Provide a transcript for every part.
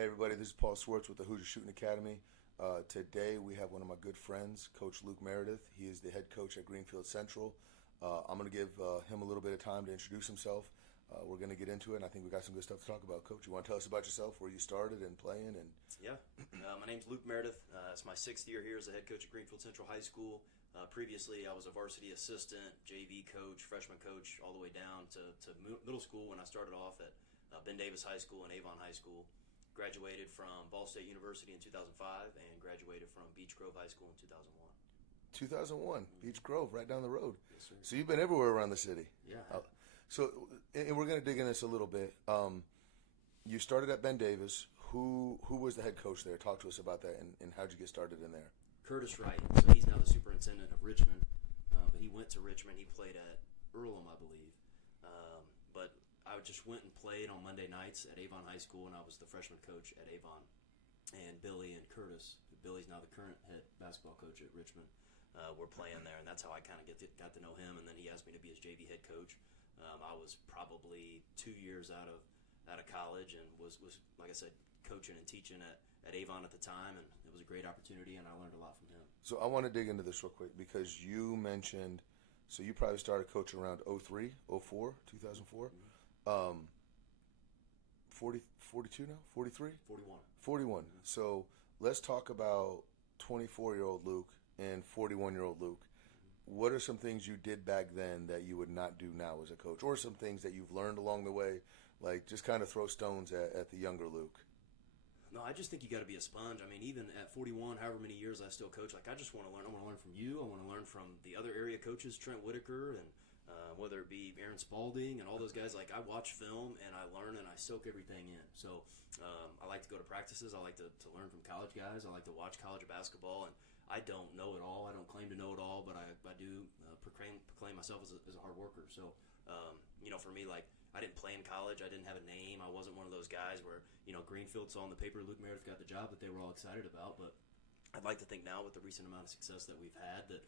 Hey everybody, this is Paul Swartz with the Hoosier Shooting Academy. Today we have one of my good friends, Coach Luke Meredith. He is the head coach at Greenfield Central. I'm going to give him a little bit of time to introduce himself. We're going to get into it, and I think we got some good stuff to talk about. Coach, you want to tell us about yourself, where you started and playing? And Yeah, my name's Luke Meredith. It's my 6th year here as the head coach at Greenfield Central High School. Previously, I was a varsity assistant, JV coach, freshman coach, all the way down to middle school when I started off at Ben Davis High School and Avon High School. Graduated from Ball State University in 2005 and graduated from Beech Grove High School in 2001. 2001, Beech Grove, right down the road. Yes, sir. So you've been everywhere around the city. Yeah. And we're going to dig in this a little bit. You started at Ben Davis. Who was the head coach there? Talk to us about that, and how'd you get started in there? Curtis Wright. So he's now the superintendent of Richmond. But he went to Richmond. He played at Earlham, I believe. But I just went and played on Monday nights at Avon High School, and I was the freshman coach at Avon. And Billy and Curtis, Billy's now the current head basketball coach at Richmond, were playing there, and that's how I kind of got to know him. And then he asked me to be his JV head coach. I was probably 2 years out of college, and was like I said, coaching and teaching at Avon at the time, and it was a great opportunity, and I learned a lot from him. So I want to dig into this real quick because you mentioned, so you probably started coaching around 03, 04, 2004. Mm-hmm. 42 now? 43? 41. 41. Mm-hmm. So let's talk about 24-year-old Luke and 41-year-old Luke. Mm-hmm. What are some things you did back then that you would not do now as a coach? Or some things that you've learned along the way? Like, just kind of throw stones at the younger Luke. No, I just think you got to be a sponge. I mean, even at 41, however many years I still coach, like I just want to learn. I want to learn from you. I want to learn from the other area coaches, Trent Whitaker, and whether it be Aaron Spalding and all those guys. Like, I watch film and I learn and I soak everything in. So I like to go to practices. I like to learn from college guys. I like to watch college basketball. And I don't know it all. I don't claim to know it all, but I do proclaim myself as a hard worker. So, for me, like, I didn't play in college. I didn't have a name. I wasn't one of those guys where, Greenfield saw on the paper Luke Meredith got the job that they were all excited about. But I'd like to think now with the recent amount of success that we've had that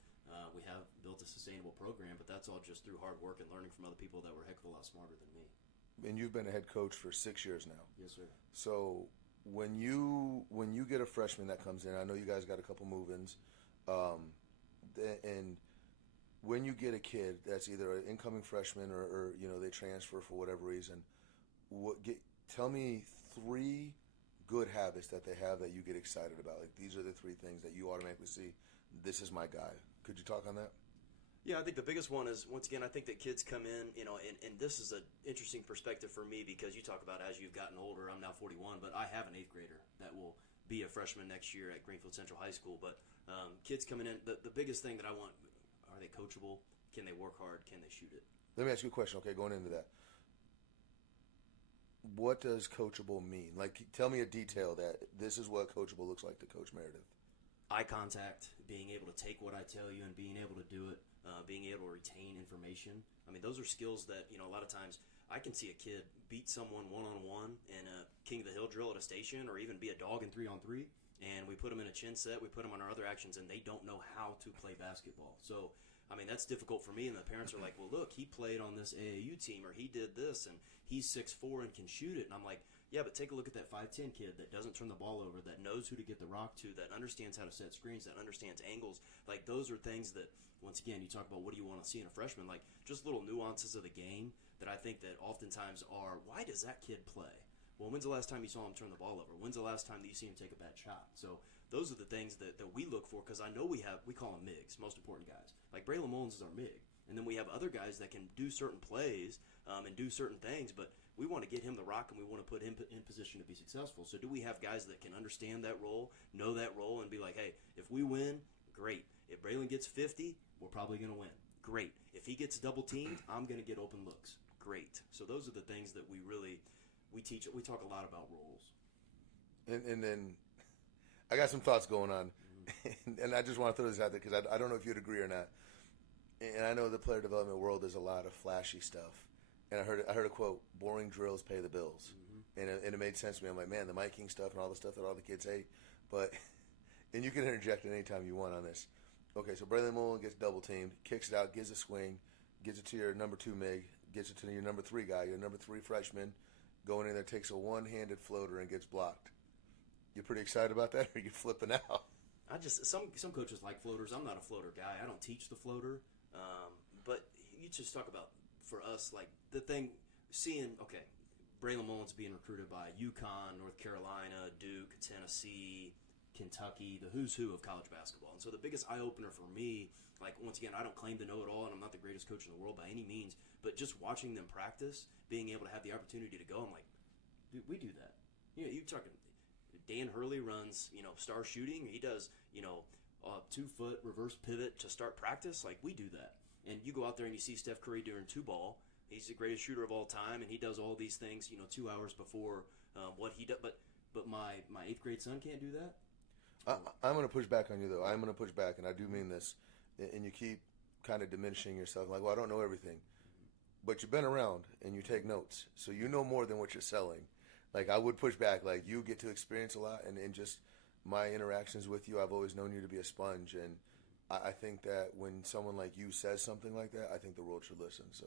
we have built a sustainable program, but that's all just through hard work and learning from other people that were a heck of a lot smarter than me. And you've been a head coach for 6 years now. Yes, sir. So when you get a freshman that comes in, I know you guys got a couple move-ins, and when you get a kid that's either an incoming freshman or they transfer for whatever reason, tell me 3 good habits that they have that you get excited about. Like, these are the 3 things that you automatically see. This is my guy. Could you talk on that? Yeah, I think the biggest one is, once again, I think that kids come in, and this is an interesting perspective for me because you talk about as you've gotten older. I'm now 41, but I have an 8th grader that will be a freshman next year at Greenfield Central High School. But kids coming in, the biggest thing that I want, are they coachable? Can they work hard? Can they shoot it? Let me ask you a question, okay, going into that. What does coachable mean? Like, tell me a detail that this is what coachable looks like to Coach Meredith. Eye contact, being able to take what I tell you and being able to do it, being able to retain information. I mean, those are skills that, a lot of times I can see a kid beat someone one-on-one in a King of the Hill drill at a station, or even be a dog in 3-on-3, and we put them in a chin set, we put them on our other actions, and they don't know how to play basketball. So, I mean, that's difficult for me, and the parents are like, well, look, he played on this AAU team, or he did this, and he's 6'4" and can shoot it. And I'm like, yeah, but take a look at that 5'10" kid that doesn't turn the ball over, that knows who to get the rock to, that understands how to set screens, that understands angles. Like, those are things that, once again, you talk about what do you want to see in a freshman, like just little nuances of the game that I think that oftentimes are, why does that kid play? Well, when's the last time you saw him turn the ball over? When's the last time that you see him take a bad shot? So those are the things that we look for, because I know we call them MIGs, most important guys. Like Braylon Mullins is our MIG. And then we have other guys that can do certain plays and do certain things, but we want to get him the rock and we want to put him in position to be successful. So do we have guys that can understand that role, know that role, and be like, hey, if we win, great. If Braylon gets 50, we're probably going to win. Great. If he gets double teamed, I'm going to get open looks. Great. So those are the things that we teach. We talk a lot about roles. And then I got some thoughts going on, and I just want to throw this out there because I don't know if you'd agree or not. And I know the player development world is a lot of flashy stuff. And I heard a quote, boring drills pay the bills. Mm-hmm. And it made sense to me. I'm like, man, the Mike King stuff and all the stuff that all the kids hate. But, and you can interject at any time you want on this. Okay, so Braylon Mullen gets double teamed, kicks it out, gives a swing, gives it to your number 2 MIG, gets it to your number 3 guy, your number 3 freshman, going in there, takes a one-handed floater and gets blocked. You pretty excited about that, or are you flipping out? I just some coaches like floaters. I'm not a floater guy. I don't teach the floater. But you just talk about for us like the thing seeing Braylon Mullins being recruited by UConn, North Carolina, Duke, Tennessee, Kentucky, the who's who of college basketball. And so the biggest eye opener for me, like once again, I don't claim to know it all, and I'm not the greatest coach in the world by any means. But just watching them practice, being able to have the opportunity to go, I'm like, dude, we do that. You talking. Dan Hurley runs, star shooting. He does, 2-foot reverse pivot to start practice. Like, we do that. And you go out there and you see Steph Curry doing 2-ball. He's the greatest shooter of all time, and he does all these things, 2 hours before what he does. But my 8th grade son can't do that. I'm going to push back on you, though. I'm going to push back, and I do mean this. And you keep kind of diminishing yourself. Like, well, I don't know everything. But you've been around, and you take notes. So you know more than what you're selling. Like, I would push back. Like, you get to experience a lot, and in just my interactions with you, I've always known you to be a sponge. And I think that when someone like you says something like that, I think the world should listen. So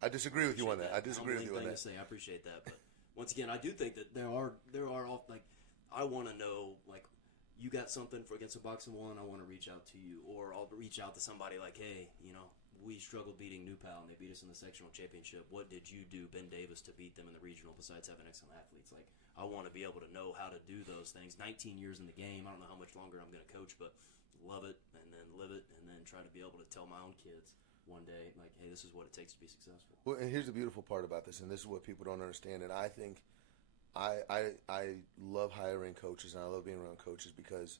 I disagree with you on that. I disagree with you on that. I appreciate that. But once again, I do think that there are all, like, I want to know, like, you got something for against a box of one, I want to reach out to you. Or I'll reach out to somebody like, hey, we struggled beating New Pal, and they beat us in the sectional championship. What did you do, Ben Davis, to beat them in the regional besides having excellent athletes? Like, I want to be able to know how to do those things. 19 years in the game. I don't know how much longer I'm going to coach, but love it and then live it and then try to be able to tell my own kids one day, like, hey, this is what it takes to be successful. Well, and here's the beautiful part about this, and this is what people don't understand, and I think I love hiring coaches, and I love being around coaches because,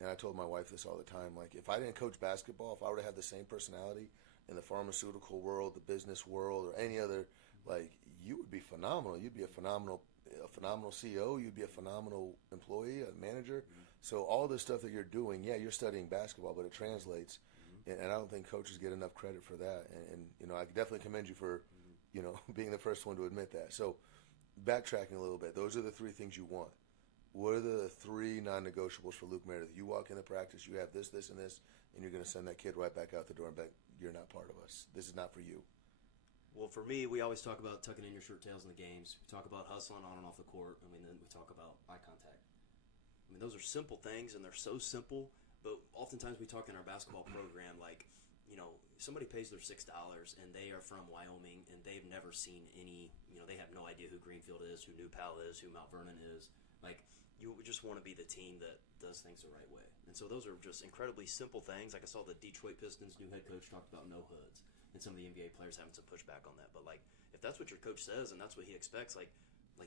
and I told my wife this all the time, like, if I didn't coach basketball, if I were to have the same personality in the pharmaceutical world, the business world, or any other, like, you would be phenomenal. You'd be a phenomenal CEO. You'd be a phenomenal employee, a manager. Mm-hmm. So all this stuff that you're doing, yeah, you're studying basketball, but it translates. Mm-hmm. And I don't think coaches get enough credit for that. And I definitely commend you for, being the first one to admit that. So backtracking a little bit, those are the 3 things you want. What are the 3 non-negotiables for Luke Meredith? You walk into practice, you have this, this, and this, and you're going to send that kid right back out the door and back, you're not part of us. This is not for you. Well, for me, we always talk about tucking in your shirt tails in the games. We talk about hustling on and off the court. I mean, then we talk about eye contact. I mean, those are simple things, and they're so simple, but oftentimes we talk in our basketball program like, somebody pays their $6 and they are from Wyoming and they've never seen any, they have no idea who Greenfield is, who New Pal is, who Mount Vernon is. Like, you just want to be the team that does things the right way. And so those are just incredibly simple things. Like, I saw the Detroit Pistons' new head coach talked about no hoods, and some of the NBA players having some pushback on that. But, like, if that's what your coach says and that's what he expects, like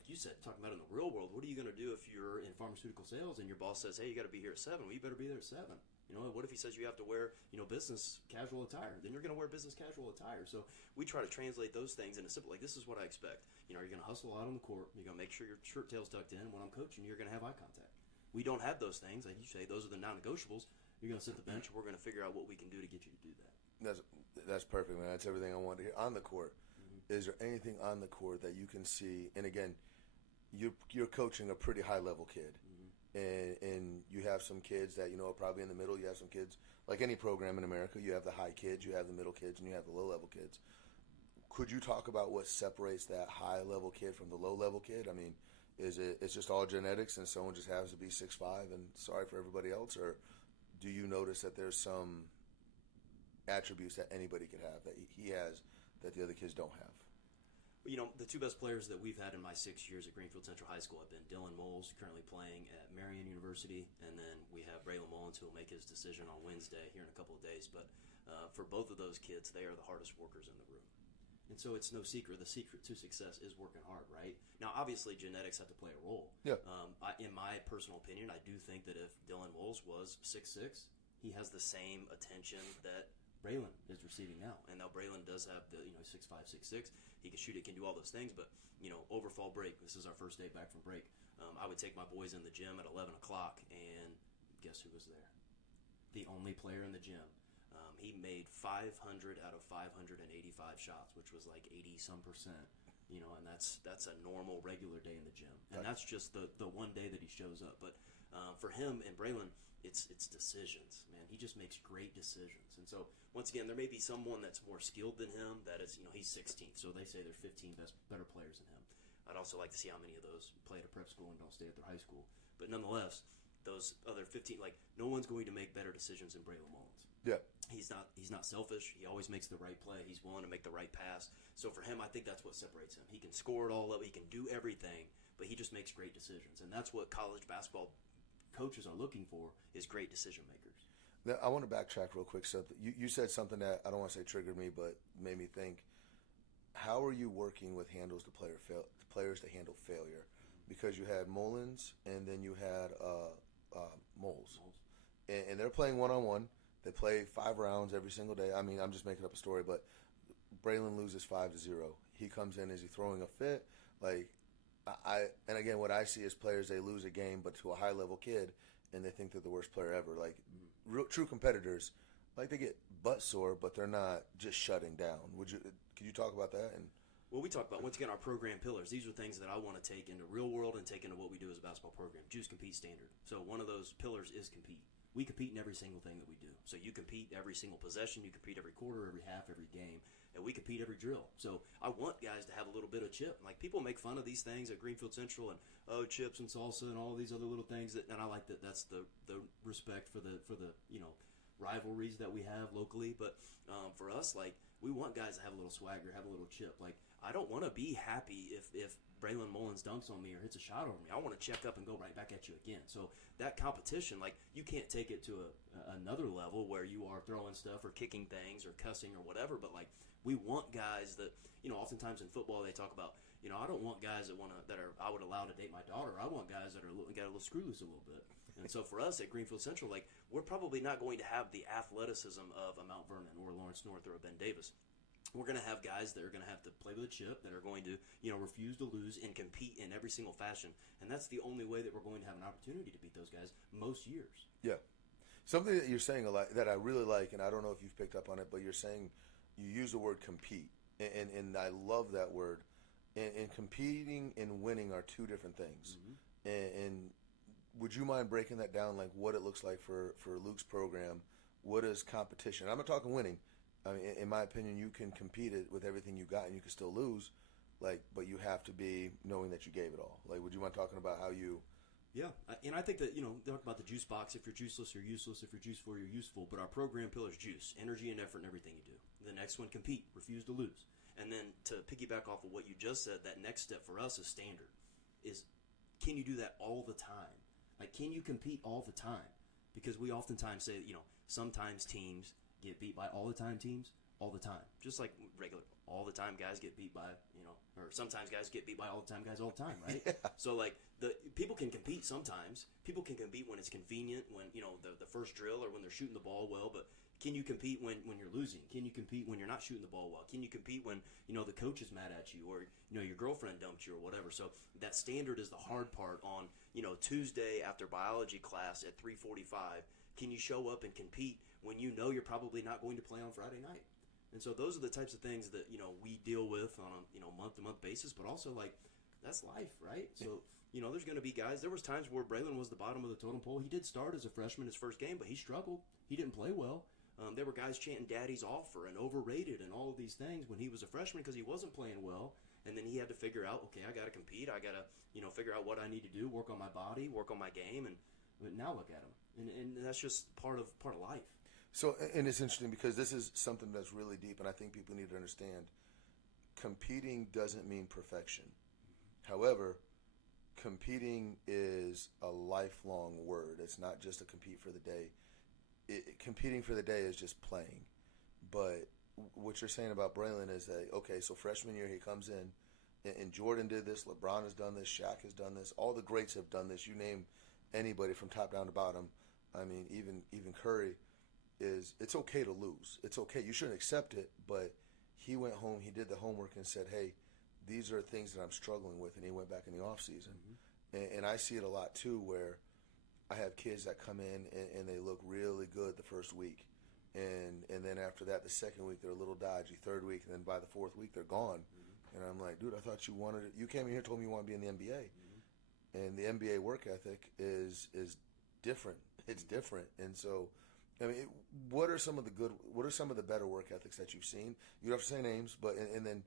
you said, talking about in the real world, what are you going to do if you're in pharmaceutical sales and your boss says, hey, you got to be here at 7? Well, you better be there at 7. What if he says you have to wear, business casual attire? Then you're going to wear business casual attire. So we try to translate those things into simple, like, this is what I expect. You're going to hustle out on the court. You're going to make sure your shirt tail's tucked in. When I'm coaching, you're going to have eye contact. We don't have those things. Like you say, those are the non-negotiables. You're going to sit the bench, and we're going to figure out what we can do to get you to do that. That's perfect, man. That's everything I wanted to hear. On the court, is there anything on the court that you can see? And again, you're coaching a pretty high-level kid. And you have some kids that, are probably in the middle. You have some kids, like any program in America, you have the high kids, you have the middle kids, and you have the low-level kids. Could you talk about what separates that high-level kid from the low-level kid? I mean, it's just all genetics and someone just happens to be 6'5" and sorry for everybody else? Or do you notice that there's some attributes that anybody could have that he has that the other kids don't have? The 2 best players that we've had in my 6 years at Greenfield Central High School have been Dylan Moles, currently playing at Marion University, and then we have Braylon Mullins, who will make his decision on Wednesday here in a couple of days. But for both of those kids, they are the hardest workers in the room. And so it's no secret. The secret to success is working hard, right? Now, obviously, genetics have to play a role. Yeah. In my personal opinion, I do think that if Dylan Moles was 6'6", he has the same attention that Braylon is receiving now. And now Braylon does have the 6'5", 6'6". He can shoot it, can do all those things. But over fall break, this is our first day back from break. I would take my boys in the gym at 11 o'clock, and guess who was there? The only player in the gym. He made 500 out of 585 shots, which was like 80-some%. And that's a normal regular day in the gym, and that's just the one day that he shows up. But for him and Braylon, it's decisions, man. He just makes great decisions. And so once again, there may be someone that's more skilled than him. That is, he's 16th, so they say there's 15 better players than him. I'd also like to see how many of those play at a prep school and don't stay at their high school. But nonetheless, those other 15, like, no one's going to make better decisions than Braylon Mullins. Yeah. He's not selfish. He always makes the right play. He's willing to make the right pass. So for him, I think that's what separates him. He can score it all up. He can do everything, but he just makes great decisions. And that's what college basketball coaches are looking for, is great decision makers. Now, I want to backtrack real quick. So you said something that I don't want to say triggered me, but made me think. How are you working with players to handle failure? Because you had Mullins and then you had Moles. And they're playing one-on-one. They play 5 rounds every single day. I mean, I'm just making up a story, but Braylon loses 5-0. He comes in, is he throwing a fit? Like, and again, what I see is players, they lose a game, but to a high-level kid, and they think they're the worst player ever. Like, true competitors, like, they get butt sore, but they're not just shutting down. Could you talk about that? And well, we talk about, once again, our program pillars. These are things that I want to take into real world and take into what we do as a basketball program. Juice, compete, standard. So one of those pillars is compete. We compete in every single thing that we do. So you compete every single possession, you compete every quarter, every half, every game, and we compete every drill. So I want guys to have a little bit of chip. Like, people make fun of these things at Greenfield Central and, chips and salsa and all these other little things, and I like that. That's the respect for the rivalries that we have locally. But for us, like, we want guys to have a little swagger, have a little chip. Like, I don't want to be happy if Braylon Mullins dunks on me or hits a shot over me. I want to check up and go right back at you again. So that competition, like, you can't take it to another level where you are throwing stuff or kicking things or cussing or whatever. But, like, we want guys that, oftentimes in football they talk about, I don't want guys that I would allow to date my daughter. I want guys that got a little screw loose a little bit. And so for us at Greenfield Central, like, we're probably not going to have the athleticism of a Mount Vernon or a Lawrence North or a Ben Davis. We're going to have guys that are going to have to play with a chip, that are going to, refuse to lose and compete in every single fashion. And that's the only way that we're going to have an opportunity to beat those guys most years. Yeah. Something that you're saying a lot that I really like, and I don't know if you've picked up on it, but you're saying you use the word compete. And I love that word. And competing and winning are two different things. Mm-hmm. And would you mind breaking that down, like what it looks like for Luke's program? What is competition? I'm not talking winning. I mean, in my opinion, you can compete it with everything you got, and you can still lose. Like, but you have to be knowing that you gave it all. Like, would you mind talking about how you? Yeah, and I think that talk about the juice box. If you're juiceless, you're useless. If you're juiceful, you're useful. But our program pillar is juice, energy, and effort in everything you do. The next one, compete, refuse to lose. And then to piggyback off of what you just said, that next step for us is standard. Is, can you do that all the time? Like, can you compete all the time? Because we oftentimes say, sometimes teams get beat by all the time teams all the time. Just like regular, all the time guys get beat by, or sometimes guys get beat by all the time guys all the time, right? Yeah. So, like, the people can compete sometimes. People can compete when it's convenient, when, the first drill or when they're shooting the ball well, but can you compete when you're losing? Can you compete when you're not shooting the ball well? Can you compete when, the coach is mad at you or, your girlfriend dumped you or whatever? So that standard is the hard part on, Tuesday after biology class at 3:45. Can you show up and compete when you're probably not going to play on Friday night? And so those are the types of things that, we deal with on a month-to-month basis, but also, like, that's life, right? So, there's going to be guys. There was times where Braylon was the bottom of the totem pole. He did start as a freshman his first game, but he struggled. He didn't play well. There were guys chanting daddy's offer and overrated and all of these things when he was a freshman because he wasn't playing well. And then he had to figure out, okay, I got to compete. I got to, figure out what I need to do, work on my body, work on my game. But now look at him. And that's just part of life. So, and it's interesting because this is something that's really deep, and I think people need to understand. Competing doesn't mean perfection. However, competing is a lifelong word. It's not just a compete for the day. Competing for the day is just playing. But what you're saying about Braylon is that, okay, so freshman year he comes in, and Jordan did this, LeBron has done this, Shaq has done this, all the greats have done this. You name anybody from top down to bottom. I mean, even Curry. It's okay to lose. It's okay. You shouldn't accept it, but he went home, he did the homework and said, hey, these are things that I'm struggling with, and he went back in the off season. Mm-hmm. And I see it a lot too, where I have kids that come in and they look really good the first week, and then after that, the second week they're a little dodgy, third week, and then by the fourth week they're gone. Mm-hmm. And I'm like, dude, I thought you wanted it. You came in here and told me you want to be in the NBA, mm-hmm. and the NBA work ethic is different. It's different, and so. I mean, what are some of the better work ethics that you've seen? You don't have to say names, but and then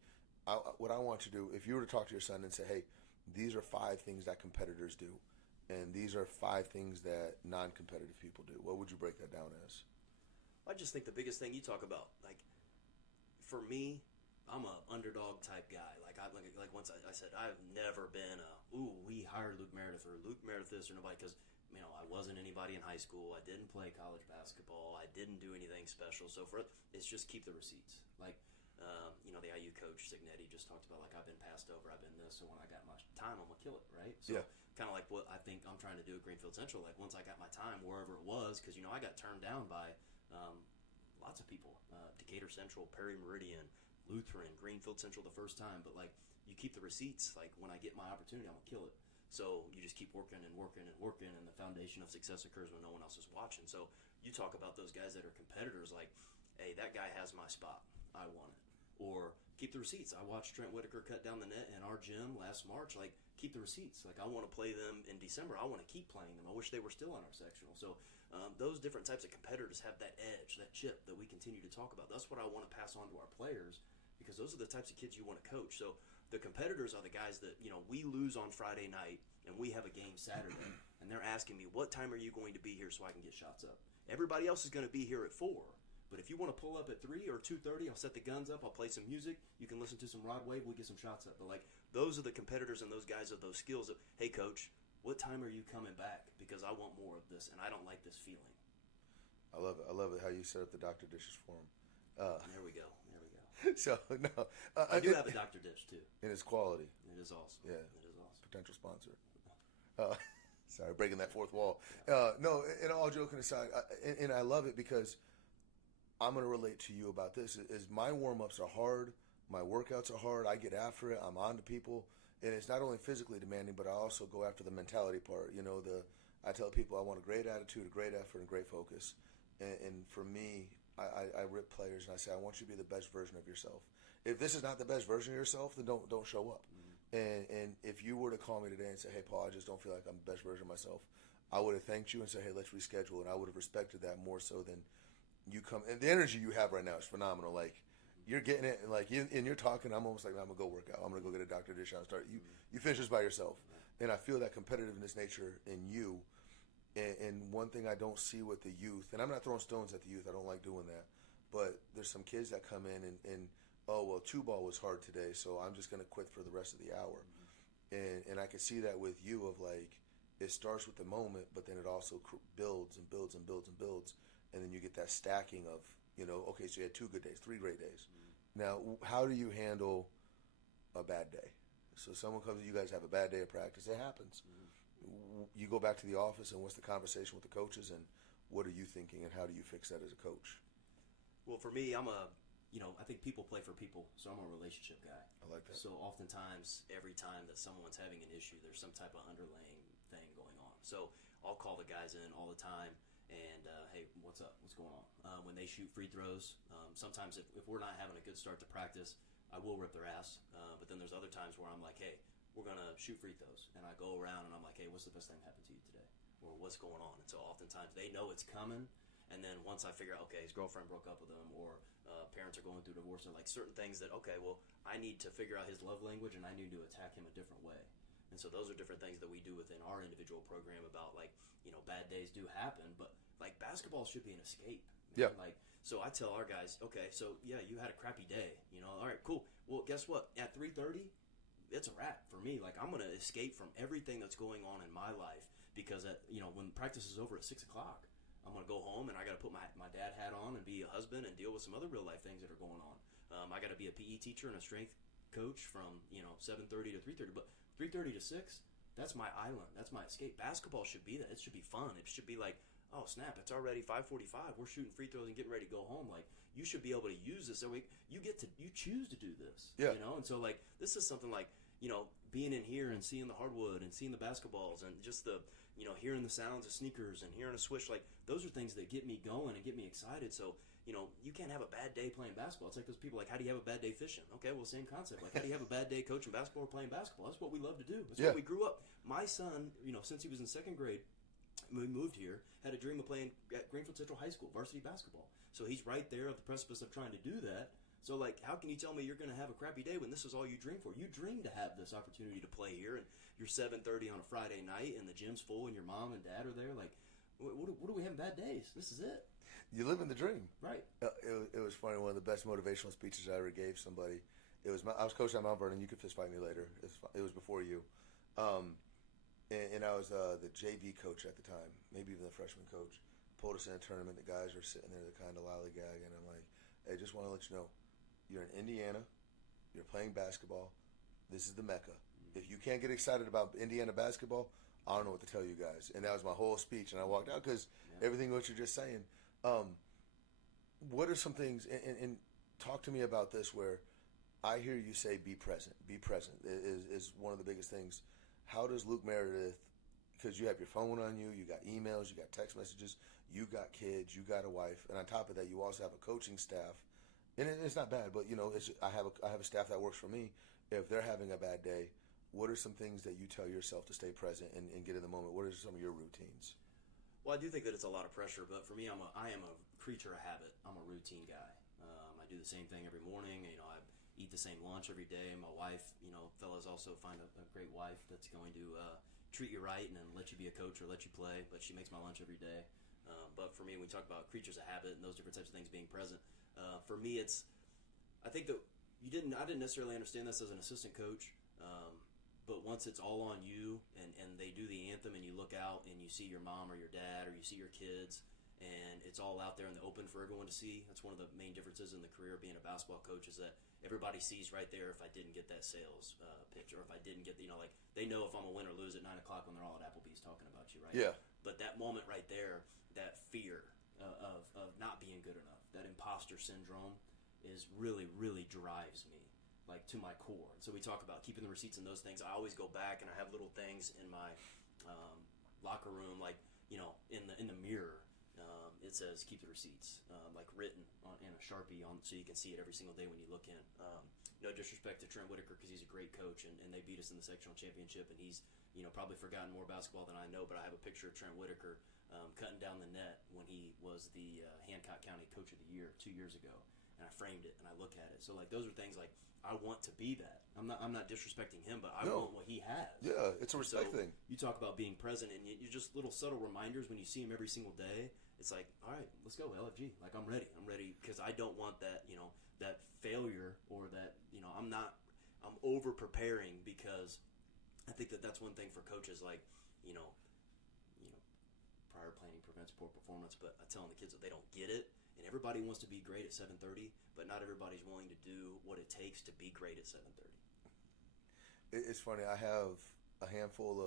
what I want you to do, if you were to talk to your son and say, hey, these are 5 things that competitors do, and these are 5 things that non-competitive people do. What would you break that down as? I just think the biggest thing you talk about, like, for me, I'm a underdog type guy. Like once I said, I've never been we hired Luke Meredith or Luke Meredith this or nobody, because I wasn't anybody in high school. I didn't play college basketball. I didn't do anything special. So it's just keep the receipts. Like, the IU coach Signetti just talked about, like, I've been passed over, I've been this, so when I got my time, I'm gonna kill it, right? So kind of like what I think I'm trying to do at Greenfield Central. Like, once I got my time, wherever it was, because I got turned down by lots of people, Decatur Central, Perry Meridian, Lutheran, Greenfield Central the first time, but like, you keep the receipts. Like, when I get my opportunity, I'm gonna kill it. So you just keep working and working and working, and the foundation of success occurs when no one else is watching. So you talk about those guys that are competitors, like, hey, that guy has my spot, I want it. Or keep the receipts. I watched Trent Whitaker cut down the net in our gym last March. Like, keep the receipts. Like, I want to play them in December. I want to keep playing them. I wish they were still on our sectional. So those different types of competitors have that edge, that chip that we continue to talk about. That's what I want to pass on to our players, because those are the types of kids you want to coach. So the competitors are the guys that, we lose on Friday night and we have a game Saturday, and they're asking me, what time are you going to be here so I can get shots up? Everybody else is going to be here at 4. But if you want to pull up at 3 or 2:30, I'll set the guns up. I'll play some music. You can listen to some Rod Wave. We'll get some shots up. But, like, those are the competitors and those guys of those skills of, hey, coach, what time are you coming back? Because I want more of this, and I don't like this feeling. I love it. I love it how you set up the Dr. Dishes for him. There we go. So, no. I do have a Dr. Dish, too. And it's quality. It is awesome. Yeah. It is awesome. Potential sponsor. Sorry, breaking that fourth wall. No, and all joking aside, and I love it because I'm going to relate to you about this. Is my warm-ups are hard. My workouts are hard. I get after it. I'm on to people. And it's not only physically demanding, but I also go after the mentality part. I tell people I want a great attitude, a great effort, and great focus. And for me, I rip players and I say, I want you to be the best version of yourself. If this is not the best version of yourself, then don't show up. Mm-hmm. And if you were to call me today and say, hey, Paul, I just don't feel like I'm the best version of myself, I would have thanked you and said, hey, let's reschedule. And I would have respected that more so than you come. And the energy you have right now is phenomenal. Like, you're getting it, and like, and you're talking, I'm almost like, I'm going to go work out. I'm going to go get a Dr. Dish and start. You finish this by yourself. And I feel that competitiveness nature in you. And one thing I don't see with the youth, and I'm not throwing stones at the youth, I don't like doing that, but there's some kids that come in and oh, well, 2-ball was hard today, so I'm just going to quit for the rest of the hour. And I can see that with you of, like, it starts with the moment, but then it also builds and builds and builds and builds, and then you get that stacking of, okay, so you had 2 good days, 3 great days. Now, how do you handle a bad day? So someone comes, you guys have a bad day of practice, it happens. You go back to the office, and what's the conversation with the coaches, and what are you thinking, and how do you fix that as a coach? Well, for me, I think people play for people, so I'm a relationship guy. I like that. So oftentimes, every time that someone's having an issue, there's some type of underlying thing going on. So I'll call the guys in all the time, and hey, what's up? What's going on? When they shoot free throws, sometimes if we're not having a good start to practice, I will rip their ass. But then there's other times where I'm like, hey, we're going to shoot free throws. And I go around and I'm like, hey, what's the best thing that happened to you today? Or what's going on? And so oftentimes they know it's coming. And then once I figure out, okay, his girlfriend broke up with him, or parents are going through divorce, and like certain things that, okay, well, I need to figure out his love language and I need to attack him a different way. And so those are different things that we do within our individual program about, like, bad days do happen, but like basketball should be an escape. Yeah. Like, so I tell our guys, okay, so yeah, you had a crappy day, all right, cool. Well, guess what? At 3:30, it's a wrap for me. Like, I'm going to escape from everything that's going on in my life, because when practice is over at 6 o'clock, I'm going to go home and I got to put my dad hat on and be a husband and deal with some other real life things that are going on. I got to be a PE teacher and a strength coach from 7:30 to 3:30, but 3:30 to 6, that's my island. That's my escape. Basketball should be that. It should be fun. It should be like, oh snap, it's already 5:45. We're shooting free throws and getting ready to go home. Like, you should be able to use this. So you choose to do this. Yeah. And so, like, this is something like, being in here and seeing the hardwood and seeing the basketballs and just the hearing the sounds of sneakers and hearing a swish, like, those are things that get me going and get me excited. So, you can't have a bad day playing basketball. It's like those people, like, how do you have a bad day fishing? Okay, well, same concept. Like, how do you have a bad day coaching basketball or playing basketball? That's what we love to do. That's what we grew up. My son, since he was in 2nd grade, when we moved here, had a dream of playing at Greenfield Central High School, varsity basketball. So he's right there at the precipice of trying to do that. So, like, how can you tell me you're going to have a crappy day when this is all you dream for? You dream to have this opportunity to play here, and you're 7:30 on a Friday night and the gym's full and your mom and dad are there. Like, what are we having bad days? This is it. You live in the dream. Right. It was funny. One of the best motivational speeches I ever gave somebody. I was coaching at Mount Vernon. You could fist fight me later. It was before you. And I was the JV coach at the time, maybe even the freshman coach. Pulled us in a tournament. The guys were sitting there, kind of lollygagging. And I'm like, hey, just want to let you know, you're in Indiana. You're playing basketball. This is the Mecca. If you can't get excited about Indiana basketball, I don't know what to tell you guys. And that was my whole speech. And I walked out because everything what you're just saying. What are some things, and talk to me about this, where I hear you say be present. Be present is one of the biggest things. How does Luke Meredith, because you have your phone on you, you got emails, you got text messages, you got kids, you got a wife, and on top of that, you also have a coaching staff. And it's not bad, but I have a staff that works for me. If they're having a bad day, what are some things that you tell yourself to stay present and get in the moment? What are some of your routines? Well, I do think that it's a lot of pressure, but for me, I am a creature of habit. I'm a routine guy. I do the same thing every morning. I eat the same lunch every day. My wife, fellas also find a great wife that's going to treat you right and then let you be a coach or let you play, but she makes my lunch every day. But for me, when we talk about creatures of habit and those different types of things being present, for me, I think that I didn't necessarily understand this as an assistant coach, but once it's all on you and they do the anthem and you look out and you see your mom or your dad or you see your kids and it's all out there in the open for everyone to see, that's one of the main differences in the career of being a basketball coach, is that everybody sees right there if I didn't get that sales pitch or if I didn't get like they know if I'm a win or lose at 9 o'clock when they're all at Applebee's talking about you, right? Yeah. But that moment right there, that fear of not being good enough, that imposter syndrome is really, really drives me, like, to my core. And so we talk about keeping the receipts and those things. I always go back and I have little things in my locker room, like, in the mirror. It says keep the receipts, like written in a Sharpie so you can see it every single day when you look in. No disrespect to Trent Whitaker because he's a great coach and they beat us in the sectional championship and he's probably forgotten more basketball than I know, but I have a picture of Trent Whitaker cutting down the net when he was the Hancock County Coach of the Year 2 years ago, and I framed it and I look at it. So, like, those are things like I want to be that. I'm not disrespecting him, but I want what he has. Yeah, it's a respect thing. You talk about being present, and you just little subtle reminders when you see him every single day. It's like, all right, let's go, LFG. Like, I'm ready because I don't want that, that failure or that, I'm over preparing because I think that's one thing for coaches, like, prior planning prevents poor performance, but I'm telling the kids that they don't get it, and everybody wants to be great at 7:30, but not everybody's willing to do what it takes to be great at 7:30. It's funny, I have a handful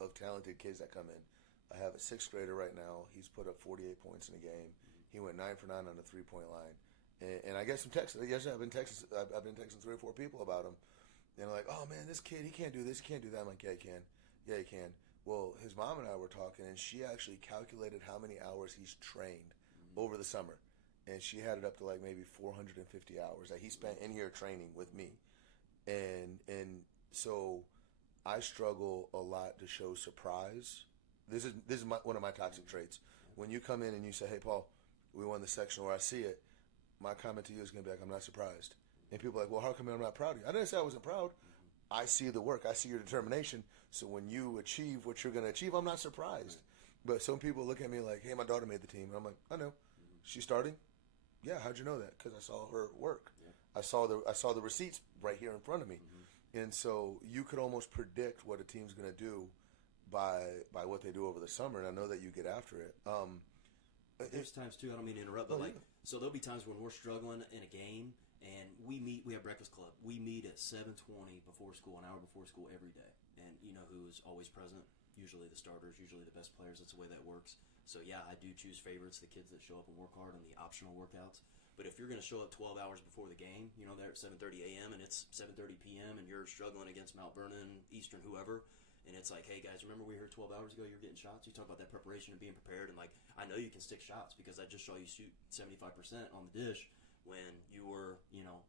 of talented kids that come in. I have a 6th grader right now. He's put up 48 points in a game. He went 9 for 9 on the 3-point line. And I get some texts. Yesterday I've been texting 3 or 4 people about him. And they're like, oh, man, this kid, he can't do this, he can't do that. I'm like, yeah, he can. Yeah, he can. Well, his mom and I were talking, and she actually calculated how many hours he's trained over the summer. And she had it up to like maybe 450 hours that he spent in here training with me. And so I struggle a lot to show surprise. This is one of my toxic traits. When you come in and you say, hey, Paul, we won the section, or I see it, my comment to you is going to be like, I'm not surprised. And people are like, well, how come I'm not proud of you? I didn't say I wasn't proud. I see the work. I see your determination. So when you achieve what you're going to achieve, I'm not surprised. But some people look at me like, hey, my daughter made the team. And I'm like, I know. She's starting? Yeah, how'd you know that? Because I saw her work. Yeah. I saw the receipts right here in front of me. And so you could almost predict what a team's going to do by what they do over the summer, and I know that you get after it. There's times too, I don't mean to interrupt, but so there'll be times when we're struggling in a game, and we have Breakfast Club. We meet at 7:20 before school, an hour before school every day. And you know who's always present? Usually the starters, usually the best players. That's the way that works. So yeah, I do choose favorites, the kids that show up and work hard on the optional workouts. But if you're going to show up 12 hours before the game, they're at 7:30 a.m. and it's 7:30 p.m. and you're struggling against Mount Vernon, Eastern, whoever, and it's like, hey guys, remember we were here 12 hours ago? You're getting shots. You talk about that preparation and being prepared, and like, I know you can stick shots because I just saw you shoot 75% on the dish when you were,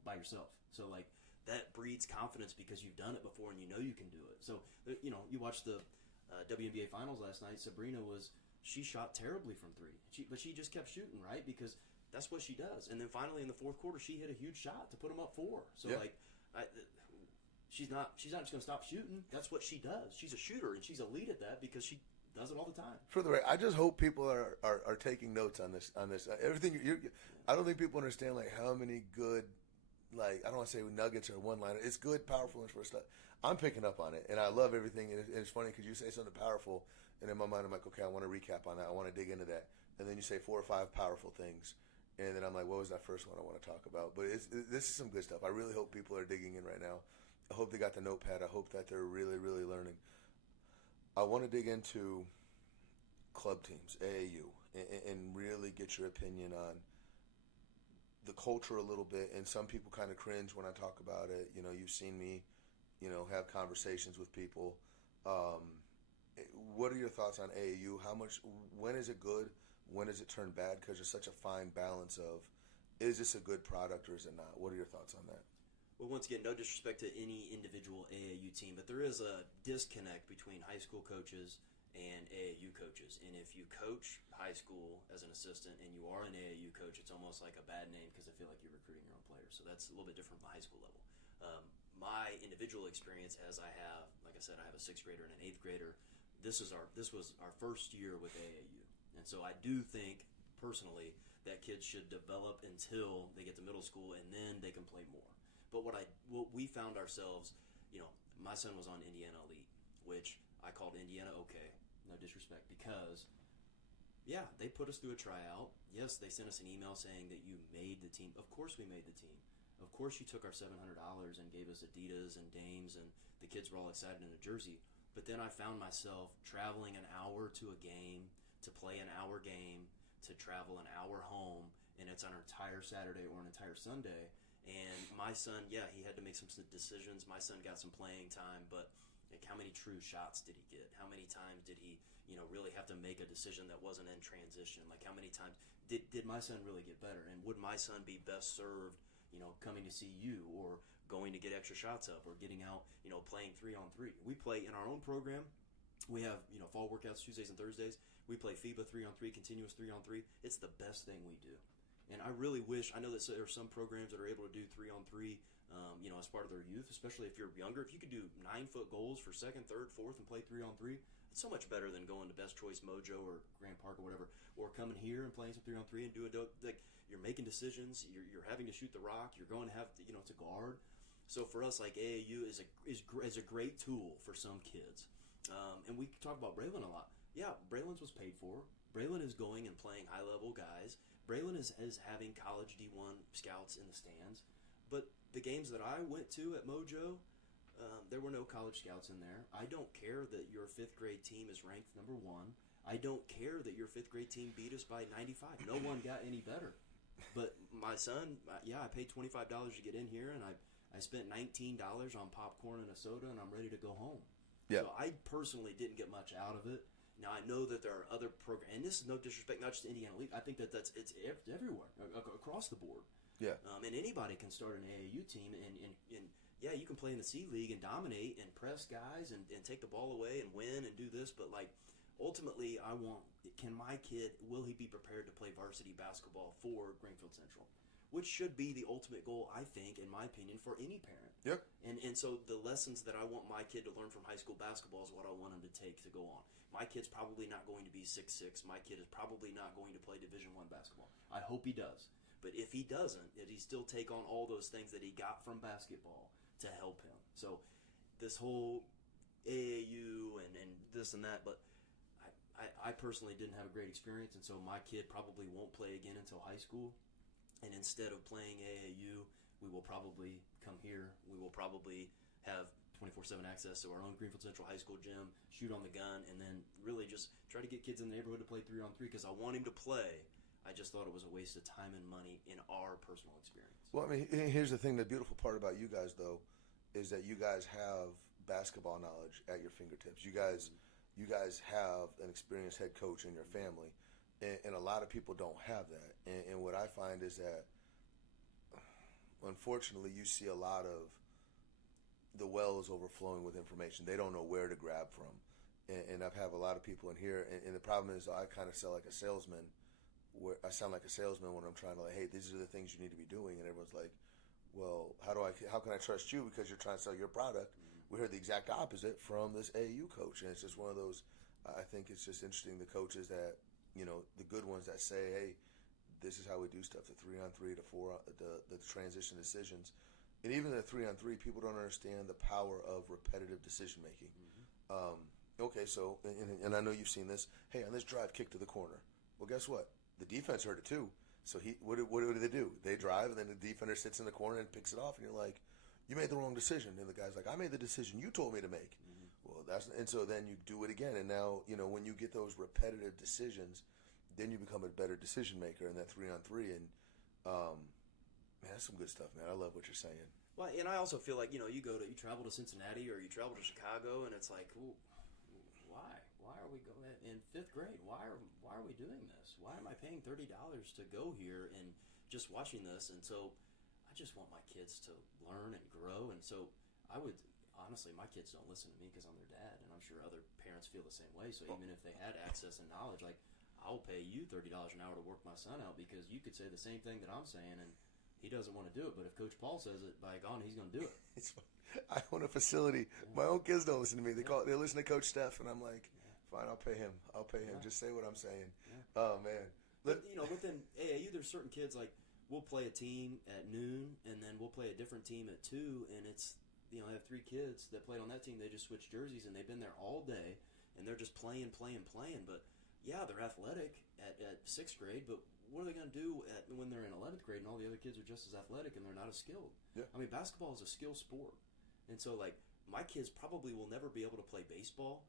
by yourself. So like, that breeds confidence because you've done it before and you know you can do it. So you watched the WNBA finals last night. Sabrina she shot terribly from 3, but she just kept shooting, right? Because that's what she does. And then finally in the fourth quarter, she hit a huge shot to put them up 4. So she's not just going to stop shooting. That's what she does. She's a shooter, and she's elite at that because she does it all the time. For the record, I just hope people are taking notes on this. Everything I don't think people understand like how many good, like, I don't want to say nuggets or one liner. It's good, powerful, and for stuff. I'm picking up on it, and I love everything. And it's funny because you say something powerful, and in my mind I'm like, okay, I want to recap on that. I want to dig into that, and then you say 4 or 5 powerful things, and then I'm like, what was that first one I want to talk about? But this is some good stuff. I really hope people are digging in right now. I hope they got the notepad. I hope that they're really, really learning. I want to dig into club teams, AAU, and really get your opinion on the culture a little bit. And some people kind of cringe when I talk about it. You know, you've seen me, have conversations with people. What are your thoughts on AAU? When is it good? When does it turn bad? Because there's such a fine balance of, is this a good product or is it not? What are your thoughts on that? Well, once again, no disrespect to any individual AAU team, but there is a disconnect between high school coaches and AAU coaches. And if you coach high school as an assistant and you are an AAU coach, it's almost like a bad name because I feel like you're recruiting your own players. So that's a little bit different from the high school level. My individual experience, as I have, like I said, I have a 6th grader and an 8th grader. This was our first year with AAU, and so I do think personally that kids should develop until they get to middle school, and then they can play more. But what we found ourselves, my son was on Indiana Elite, which I called Indiana okay, no disrespect, because they put us through a tryout. Yes, they sent us an email saying that you made the team. Of course we made the team. Of course you took our $700 and gave us Adidas and Dames, and the kids were all excited in a jersey. But then I found myself traveling an hour to a game, to play an hour game, to travel an hour home, and it's on an entire Saturday or an entire Sunday. And my son, he had to make some decisions. My son got some playing time, but like, how many true shots did he get? How many times did he, really have to make a decision that wasn't in transition? Like, how many times did my son really get better? And would my son be best served, coming to see you or going to get extra shots up or getting out, playing 3-on-3? We play in our own program. We have, fall workouts Tuesdays and Thursdays. We play FIBA 3-on-3, continuous 3-on-3. It's the best thing we do. And I really wish, I know that there are some programs that are able to do 3-on-3, as part of their youth, especially if you're younger. If you could do 9-foot goals for 2nd, 3rd, 4th and play 3-on-3, it's so much better than going to Best Choice Mojo or Grand Park or whatever, or coming here and playing some 3-on-3 and do like you're making decisions, you're having to shoot the rock, you're going to have to, to guard. So for us, like, AAU is a great tool for some kids. And we talk about Braylon a lot. Yeah, Braylon's was paid for. Braylon is going and playing high-level guys. Braylon is having college D1 scouts in the stands. But the games that I went to at Mojo, there were no college scouts in there. I don't care that your 5th grade team is ranked number 1. I don't care that your 5th grade team beat us by 95. No one got any better. But my son, I paid $25 to get in here, and I spent $19 on popcorn and a soda, and I'm ready to go home. Yeah. So I personally didn't get much out of it. Now, I know that there are other programs, and this is no disrespect, not just Indiana Elite. I think it's everywhere, across the board. Yeah. And anybody can start an AAU team, and you can play in the C League and dominate and press guys and take the ball away and win and do this, but, like, ultimately, can my kid, will he be prepared to play varsity basketball for Greenfield Central? Which should be the ultimate goal, I think, in my opinion, for any parent. Yep. And so the lessons that I want my kid to learn from high school basketball is what I want him to take to go on. My kid's probably not going to be 6'6". My kid is probably not going to play Division I basketball. I hope he does. But if he doesn't, did he still take on all those things that he got from basketball to help him? So this whole AAU and this and that, but I personally didn't have a great experience, and so my kid probably won't play again until high school. And instead of playing AAU, we will probably come here. We will probably have 24/7 access to our own Greenfield Central High School gym, shoot on the gun, and then really just try to get kids in the neighborhood to play 3-on-3 because I want him to play. I just thought it was a waste of time and money in our personal experience. Well, I mean, here's the thing. The beautiful part about you guys, though, is that you guys have basketball knowledge at your fingertips. You guys have an experienced head coach in your family. And a lot of people don't have that. And what I find is that, unfortunately, you see a lot of the wells overflowing with information. They don't know where to grab from. And I've had a lot of people in here. And the problem is I kind of sound like a salesman. Where I sound like a salesman when I'm trying to, like, hey, these are the things you need to be doing. And everyone's like, well, how can I trust you because you're trying to sell your product? We heard the exact opposite from this AAU coach, and it's just one of those. I think it's just interesting the coaches that the good ones that say, hey, this is how we do stuff. The 3-on-3, the 4, the transition decisions, and even the 3-on-3, people don't understand the power of repetitive decision making. Okay, so and I know you've seen this. Hey, on this drive, kick to the corner. Well, guess what? The defense heard it too. So what do they do? They drive, and then the defender sits in the corner and picks it off, and you're like, you made the wrong decision. And the guy's like, I made the decision you told me to make. Well, and so then you do it again, and now when you get those repetitive decisions, then you become a better decision maker in that 3-on-3. And man, that's some good stuff, man. I love what you're saying. Well, and I also feel like you travel to Cincinnati or you travel to Chicago, and it's like, ooh, why are we going in 5th grade? Why are we doing this? Why am I paying $30 to go here and just watching this? And so I just want my kids to learn and grow. And so I would honestly, my kids don't listen to me because I'm their dad, and I'm sure other parents feel the same way. So even if they had access and knowledge, like, I'll pay you $30 an hour to work my son out because you could say the same thing that I'm saying, and he doesn't want to do it. But if Coach Paul says it, by God, he's going to do it. I own a facility. My own kids don't listen to me. They listen to Coach Steph, and I'm like, fine, I'll pay him. Just say what I'm saying. Oh man. But within AAU, there's certain kids like we'll play a team at noon, and then we'll play a different team at 2, and it's I have 3 kids that played on that team. They just switched jerseys, and they've been there all day, and they're just playing. But yeah, they're athletic at 6th grade, but what are they going to do when they're in 11th grade and all the other kids are just as athletic and they're not as skilled? Yeah. I mean, basketball is a skill sport. And so, like, my kids probably will never be able to play baseball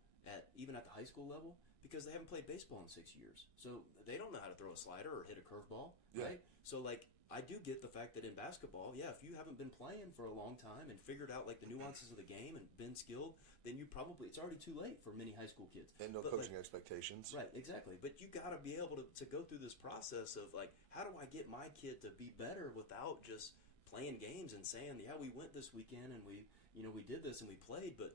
even at the high school level because they haven't played baseball in 6 years. So they don't know how to throw a slider or hit a curveball, right? So, like, I do get the fact that in basketball, if you haven't been playing for a long time and figured out, like, the nuances of the game and been skilled, then it's already too late for many high school kids. And no coaching expectations. Right, exactly. But you got to be able to go through this process of, like, how do I get my kid to be better without just playing games and saying, yeah, we went this weekend and we did this and we played, but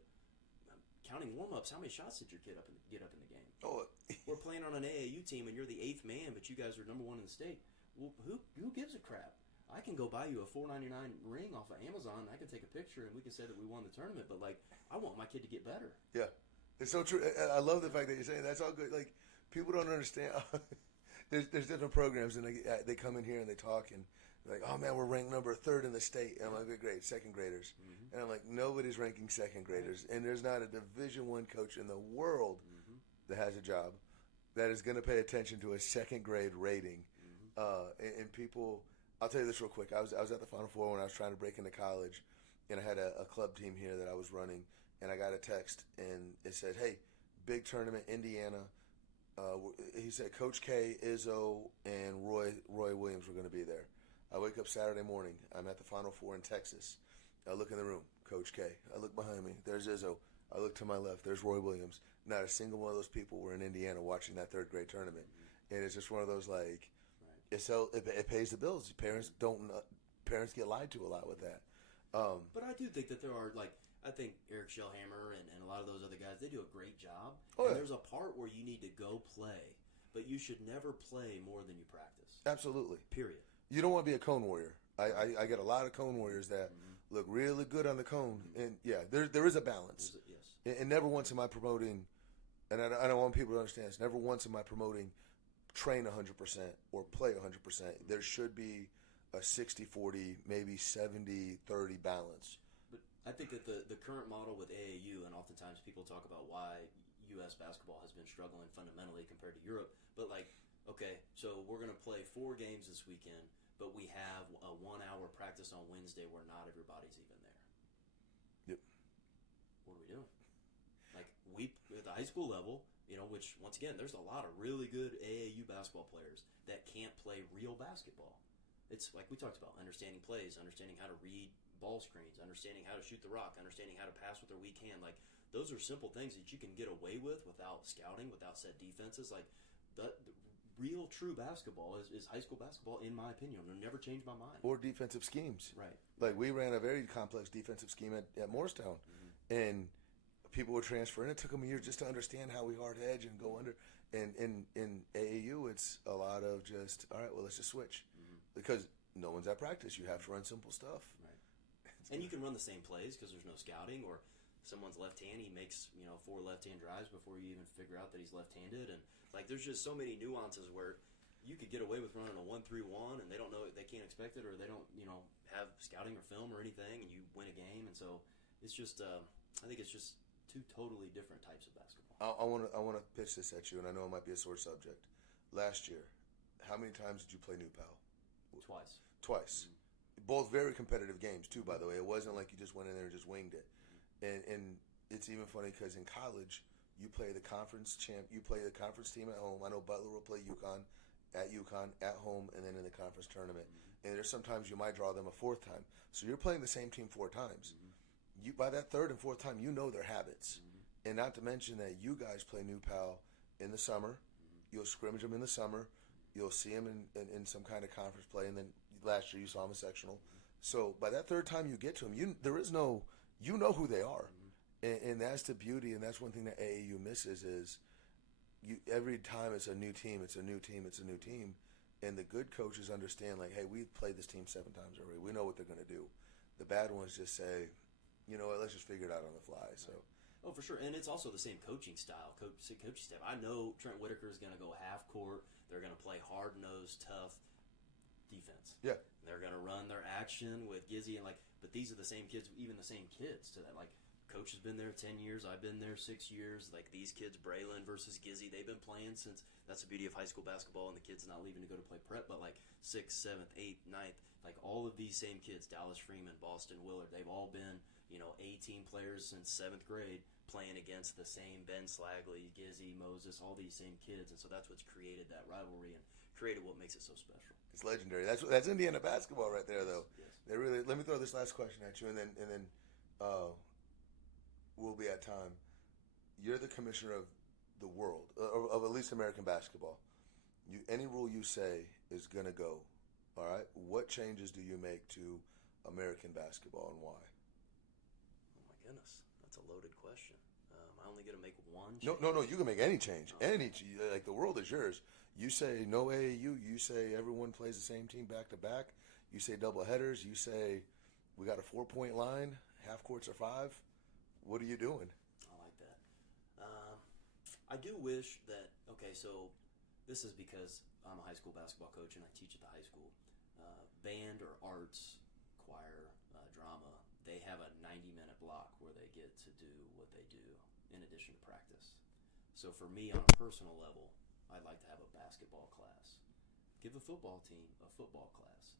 counting warm-ups, how many shots did your kid get up in the game? Oh, we're playing on an AAU team and you're the 8th man, but you guys are number 1 in the state. Well, who gives a crap? I can go buy you a $4.99 ring off of Amazon. I can take a picture and we can say that we won the tournament. But, like, I want my kid to get better. Yeah, it's so true. I love the fact that you're saying that's all good. Like, people don't understand. There's different programs and they come in here and they talk and they're like, oh man, we're ranked number 3rd in the state. And I'm like, great, 2nd graders. And I'm like, nobody's ranking 2nd graders, and there's not a Division I coach in the world that has a job that is going to pay attention to a 2nd grade rating. And people, I'll tell you this real quick. I was at the Final Four when I was trying to break into college, and I had a club team here that I was running, and I got a text, and it said, hey, big tournament, Indiana. He said Coach K, Izzo, and Roy Williams were going to be there. I wake up Saturday morning. I'm at the Final Four in Texas. I look in the room, Coach K. I look behind me. There's Izzo. I look to my left. There's Roy Williams. Not a single one of those people were in Indiana watching that 3rd grade tournament. And it's just one of those, like, it pays the bills. Parents get lied to a lot with that. But I do think that there are, like, I think Eric Shellhammer and a lot of those other guys, they do a great job. Oh, and there's a part where you need to go play, but you should never play more than you practice. Absolutely. Period. You don't want to be a cone warrior. I get a lot of cone warriors that look really good on the cone, and there is a balance. Yes. And never once am I promoting, and I don't want people to understand this. Never once am I promoting train 100% or play 100%. There should be a 60-40, maybe 70-30 balance. But I think that the current model with AAU, and oftentimes people talk about why U.S. basketball has been struggling fundamentally compared to Europe. But, like, okay, so we're going to play 4 games this weekend, but we have a 1-hour practice on Wednesday where not everybody's even there. Yep. What are we doing? Like, at the high school level, which, once again, there's a lot of really good AAU basketball players that can't play real basketball. It's like we talked about, understanding plays, understanding how to read ball screens, understanding how to shoot the rock, understanding how to pass with their weak hand. Like, those are simple things that you can get away with without scouting, without set defenses. Like, the real true basketball is high school basketball, in my opinion. It'll never change my mind. Or defensive schemes. Right. Like, we ran a very complex defensive scheme at Morristown, and people would transfer in. It took them a year just to understand how we hard hedge and go under. And in AAU, it's a lot of just, all right, well, let's just switch. Because no one's at practice. You have to run simple stuff. Right. And you can run the same plays because there's no scouting, or someone's left-handed, he makes 4 left-hand drives before you even figure out that he's left-handed, and like there's just so many nuances where you could get away with running a 1-3-1 and they don't know, they can't expect it, or they don't have scouting or film or anything, and you win a game. And so it's just I think it's just 2 totally different types of basketball. I want to pitch this at you, and I know it might be a sore subject. Last year, how many times did you play New Pal? Twice. Mm-hmm. Both very competitive games too, by the way. It wasn't like you just went in there and just winged it. And it's even funny because in college you play the conference you play the conference team at home. I know Butler will play UConn at home, and then in the conference tournament. Mm-hmm. And there's sometimes you might draw them a 4th time. So you're playing the same team 4 times. Mm-hmm. You by that 3rd and 4th time, you know their habits. Mm-hmm. And not to mention that you guys play New Pal in the summer. Mm-hmm. You'll scrimmage them in the summer. You'll see them in some kind of conference play, and then last year you saw them in sectional. Mm-hmm. So by that 3rd time you get to them, there is no. You know who they are, and that's the beauty, and that's one thing that AAU misses is every time it's a new team, and the good coaches understand, like, hey, we've played this team 7 times already. We know what they're going to do. The bad ones just say, you know what, let's just figure it out on the fly. So, oh, for sure, and it's also the same coaching style, coaching staff. I know Trent Whitaker is going to go half court. They're going to play hard-nosed, tough defense. Yeah. They're going to run their action with Gizzy, and but these are the same kids, even the same kids to that. Like, coach has been there 10 years, I've been there 6 years. Like, these kids, Braylon versus Gizzy, they've been playing since. That's the beauty of high school basketball, and the kids not leaving to go to play prep, but like 6th, 7th, 8th, 9th, like all of these same kids, Dallas Freeman, Boston Willard, they've all been A-team players since 7th grade playing against the same Ben Slagley, Gizzy, Moses, all these same kids. And so that's what's created that rivalry and created what makes it so special. It's legendary. That's Indiana basketball right there, though. Yes. They really. Let me throw this last question at you, and then we'll be at time. You're the commissioner of the world, of at least American basketball. Any rule you say is gonna go. All right. What changes do you make to American basketball, and why? Oh my goodness, that's a loaded question. I only get to make one change. No. You can make any change. Like, the world is yours. You say no AAU. You say everyone plays the same team back to back. You say double headers. You say we got a 4-point line. Half courts are 5. What are you doing? I like that. I do wish that. Okay, so this is because I'm a high school basketball coach and I teach at the high school. Band or arts, choir, drama, they have a 90-minute block where they get to do what they do in addition to practice. So for me, on a personal level, I'd like to have a basketball class. Give the football team a football class.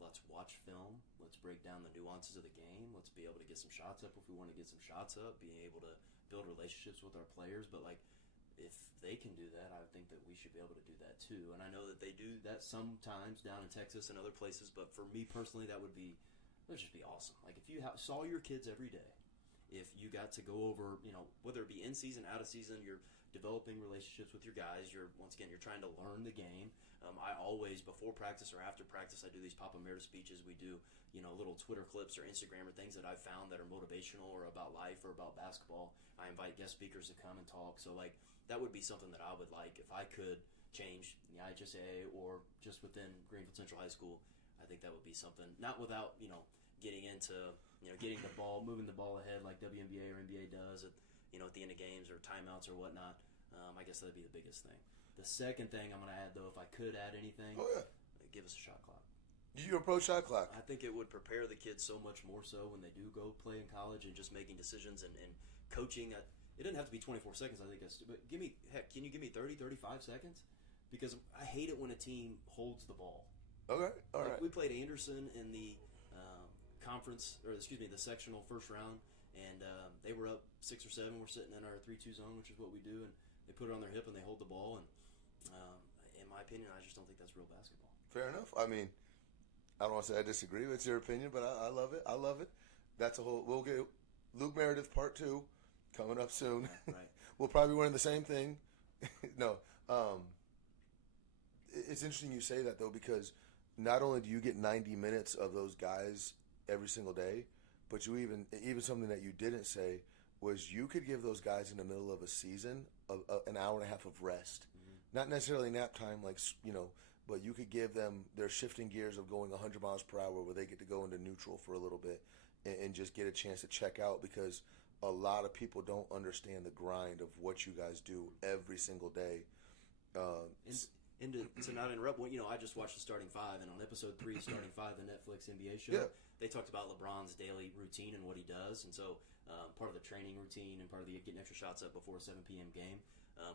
Let's watch film. Let's break down the nuances of the game. Let's be able to get some shots up if we want to get some shots up, being able to build relationships with our players. But, like, if they can do that, I think that we should be able to do that too. And I know that they do that sometimes down in Texas and other places, but for me personally, that would just be awesome. Like, if you saw your kids every day, if you got to go over, whether it be in season, out of season, you're developing relationships with your guys. You're trying to learn the game. I always, before practice or after practice, I do these Papa Meredith speeches. We do, little Twitter clips or Instagram or things that I've found that are motivational or about life or about basketball. I invite guest speakers to come and talk. So, like, that would be something that I would like if I could change the IHSA or just within Greenfield Central High School. I think that would be something, not without, getting into, getting the ball, moving the ball ahead like WNBA or NBA does at the end of games or timeouts or whatnot. I guess that'd be the biggest thing. The second thing I'm going to add, though, if I could add anything, give us a shot clock. You approach shot clock. I think it would prepare the kids so much more so when they do go play in college and just making decisions and coaching. It doesn't have to be 24 seconds, I think. But can you give me 30, 35 seconds? Because I hate it when a team holds the ball. Okay, all right. We played Anderson in the the sectional first round, and they were up 6 or 7. We're sitting in our 3-2 zone, which is what we do, and they put it on their hip and they hold the ball. And in my opinion, I just don't think that's real basketball. Fair enough. I mean, I don't want to say I disagree. It's your opinion, but I love it. I love it. That's a whole. We'll get Luke Meredith Part 2 coming up soon. Right. We'll probably be wearing the same thing. No. It's interesting you say that, though, because not only do you get 90 minutes of those guys every single day, but you even something that you didn't say was you could give those guys in the middle of a season an hour and a half of rest. Mm-hmm. Not necessarily nap time, like, but you could give them their shifting gears of going 100 miles per hour where they get to go into neutral for a little bit and just get a chance to check out, because a lot of people don't understand the grind of what you guys do every single day. And to not interrupt, I just watched the Starting Five, and on episode 3 of Starting Five, the Netflix NBA show, they talked about LeBron's daily routine and what he does, and so part of the training routine and part of the getting extra shots up before a 7 p.m. game.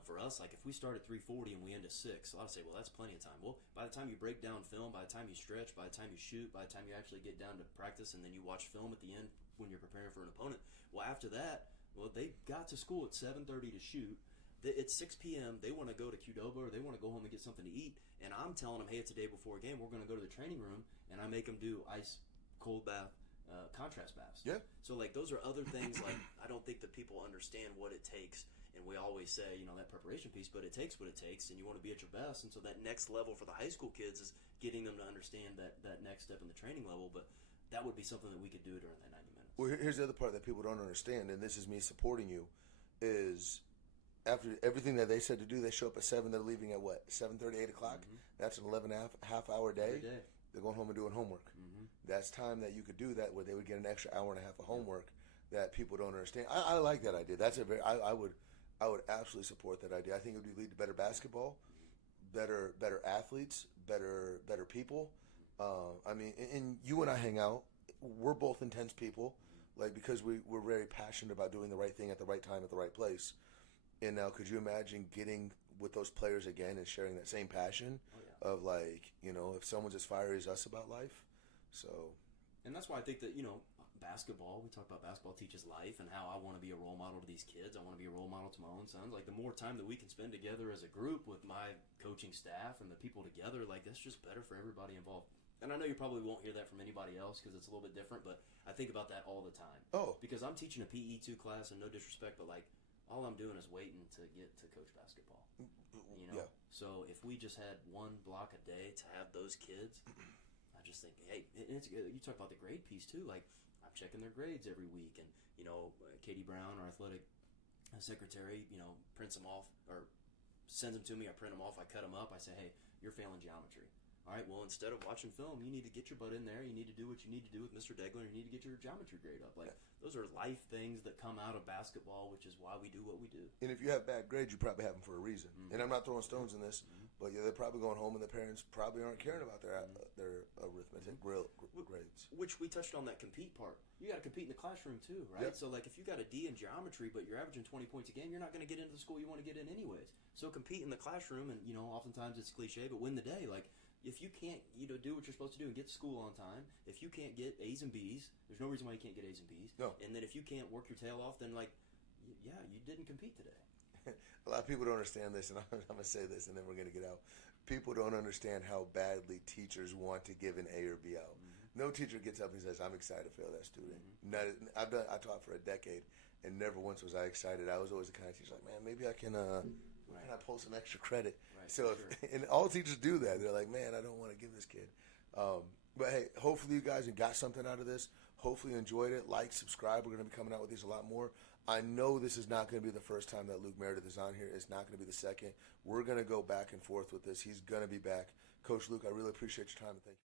For us, like if we start at 3:40 and we end at 6, a lot of say, well, that's plenty of time. Well, by the time you break down film, by the time you stretch, by the time you shoot, by the time you actually get down to practice, and then you watch film at the end when you're preparing for an opponent, well, after that, well, they got to school at 7:30 to shoot. It's 6 p.m. They want to go to Qdoba, or they want to go home and get something to eat. And I'm telling them, hey, it's a day before a game. We're going to go to the training room, and I make them do ice, cold bath, contrast baths. Yeah. So, like, those are other things, like, I don't think that people understand what it takes. And we always say, that preparation piece, but it takes what it takes, and you want to be at your best. And so that next level for the high school kids is getting them to understand that next step in the training level. But that would be something that we could do during that 90 minutes. Well, here's the other part that people don't understand, and this is me supporting you, is after everything that they said to do, they show up at 7, they're leaving at what, 7:30, 8 o'clock? Mm-hmm. That's an 11 half hour day. Every day. They're going home and doing homework. Mm-hmm. That's time that you could do that where they would get an extra hour and a half of homework that people don't understand. I like that idea. That's I would absolutely support that idea. I think it would lead to better basketball, better athletes, better people. And you and I hang out. We're both intense people, like, because we're very passionate about doing the right thing at the right time at the right place. And now, could you imagine getting with those players again and sharing that same passion of, like, if someone's as fiery as us about life? So, and that's why I think that basketball, we talk about basketball teaches life, and how I want to be a role model to these kids. I want to be a role model to my own sons. Like, the more time that we can spend together as a group with my coaching staff and the people together, like, that's just better for everybody involved. And I know you probably won't hear that from anybody else because it's a little bit different, but I think about that all the time. Oh. Because I'm teaching a PE 2 class, and no disrespect, but, like, all I'm doing is waiting to get to coach basketball. Yeah. So if we just had one block a day to have those kids, I just think, hey, and you talk about the grade piece too. Like, I'm checking their grades every week, and Katie Brown, our athletic secretary, prints them off or sends them to me. I print them off. I cut them up. I say, hey, you're failing geometry. All right, well, instead of watching film, you need to get your butt in there. You need to do what you need to do with Mr. Degler. You need to get your geometry grade up. Like, those are life things that come out of basketball, which is why we do what we do. And if you have bad grades, you probably have them for a reason. Mm-hmm. And I'm not throwing stones in this, but they're probably going home, and the parents probably aren't caring about their arithmetic grades. Which we touched on that compete part. You got to compete in the classroom too, right? Yep. So, like, if you got a D in geometry, but you're averaging 20 points a game, you're not going to get into the school you want to get in anyways. So compete in the classroom, and oftentimes it's cliche, but win the day. Like, if you can't, do what you're supposed to do and get to school on time, if you can't get A's and B's, there's no reason why you can't get A's and B's. No. And then if you can't work your tail off, then, like, you didn't compete today. A lot of people don't understand this, and I'm going to say this, and then we're going to get out. People don't understand how badly teachers want to give an A or B out. Mm-hmm. No teacher gets up and says, I'm excited to fail that student. Mm-hmm. I taught for a decade, and never once was I excited. I was always the kind of teacher like, man, maybe I can can I pull some extra credit? Right, so, and all teachers do that. They're like, man, I don't want to give this kid. But hey, hopefully you guys got something out of this. Hopefully you enjoyed it. Like, subscribe. We're going to be coming out with these a lot more. I know this is not going to be the first time that Luke Meredith is on here. It's not going to be the second. We're going to go back and forth with this. He's going to be back. Coach Luke, I really appreciate your time, and thank you.